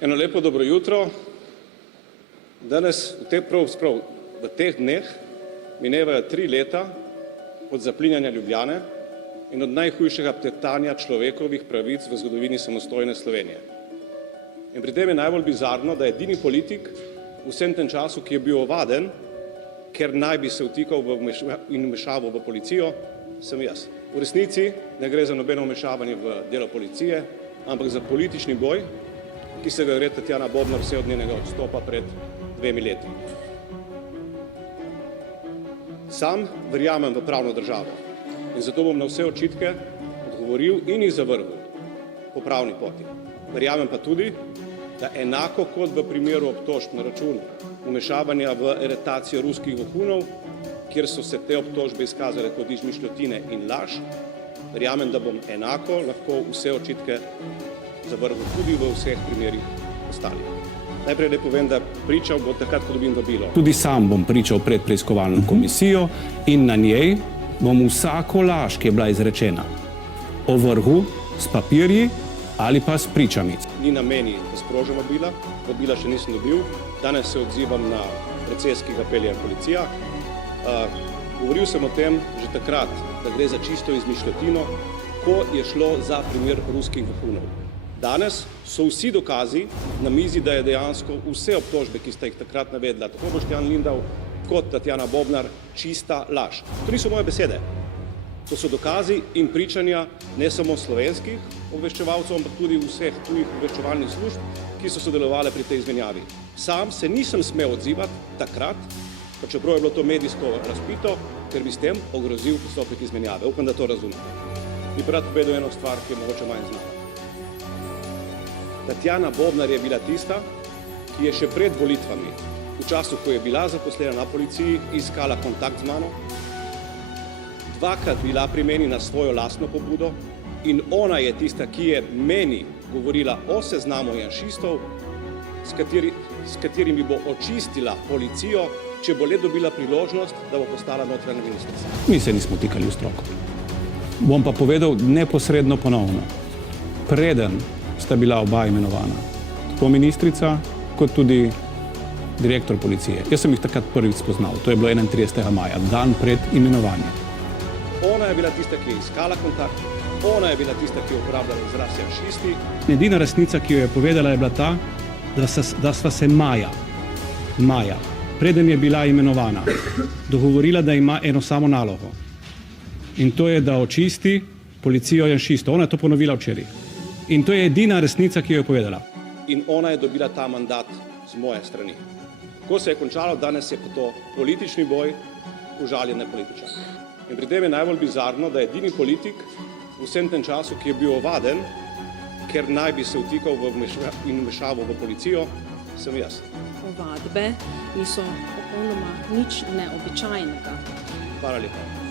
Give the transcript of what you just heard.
Eno lepo dobro jutro. Danes, v teh dneh, minevajo 3 leta od zaplinjanja Ljubljane in od najhujšega teptanja človekovih pravic v zgodovini samostojne Slovenije. In pri tem je najbolj bizarno, da je edini politik v vsem tem času, ki je bil ovaden, ker naj bi se vtikal in vmešaval v policijo, sem jaz. V resnici ne gre za nobeno vmešavanje v delo policije, ampak za politični boj, ki se ga gre Tatjana Bobnar vse od njenega odstopa pred 2 leti. Sam verjamem v pravno državo in zato bom na vse očitke odgovoril in jih zavrgel po pravni poti. Verjamem pa tudi, da enako kot v primeru obtožb na račun vmešavanja v aretacijo ruskih vohunov, kjer so se te obtožbe izkazale kot izmišljotine in laž, verjamem, da bom enako lahko vse očitke zavrgel tudi v vseh primerih ostalih. Najprej ne povem, da pričal bo takrat, ko dobim vabilo. Tudi sam bom pričal pred preiskovalno komisijo in na njej bom vsako laž, ki je bila izrečena, ovrgel s papirji ali pa s pričami. Ni na meni, da sprožim vabila še nisem dobil. Danes se odzivam na proces, ki ga pelje policija. Govoril sem o tem že takrat, da gre za čisto izmišljotino, ko je šlo za primer ruskih vohunov. Danes so vsi dokazi na mizi, da je dejansko vse obtožbe, ki sta jih takrat navedla, tako Boštjan Lindav kot Tatjana Bobnar, čista laž. To niso moje besede. To so dokazi in pričanja ne samo slovenskih obveščevalcev, ampak tudi vseh tujih obveščevalnih služb, ki so sodelovali pri tej izmenjavi. Sam se nisem smel odzivati takrat, pa čeprav je bilo to medijsko razpito, ker bi s tem ogrozil postopek izmenjave. Upam, da to razumete. Bi pa rad povedal eno stvar, ki je mogoče manj znana. Tatjana Bobnar je bila tista, ki je še pred volitvami, v času, ko je bila zaposlena na policiji, iskala kontakt z mano, 2-krat bila pri meni na svojo lastno pobudo in ona je tista, ki je meni govorila o seznamu janšistov, s katerimi bo očistila policijo, če bo le dobila priložnost, da bo postala notranja ministrica. Mi se nismo tikali v stroko. Bom pa povedal neposredno ponovno. Preden sta bila oba imenovana, tako ministrica kot tudi direktor policije. Jaz sem jih takrat prvič spoznal, to je bilo 31. maja, dan pred imenovanjem. Ona je bila tista, ki je iskala kontakt, ona je bila tista, ki je uporabljala izraz janšisti. Edina resnica, ki jo je povedala, je bila ta, da sva se maja, preden je bila imenovana, dogovorila, da ima eno samo nalogo. In to je, da očisti policijo janšistov. Ona je to ponovila včeraj. In to je edina resnica, ki jo je povedala. In ona je dobila ta mandat z moje strani. Ko se je končalo, danes je pa to politični boj užaljene političarke. In pri tem je najbolj bizarno, da je edini politik v vsem tem času, ki je bil ovaden, ker naj bi se vtikal in vmešaval v policijo, sem jaz. Ovadbe niso popolnoma nič neobičajnega. Hvala lepa.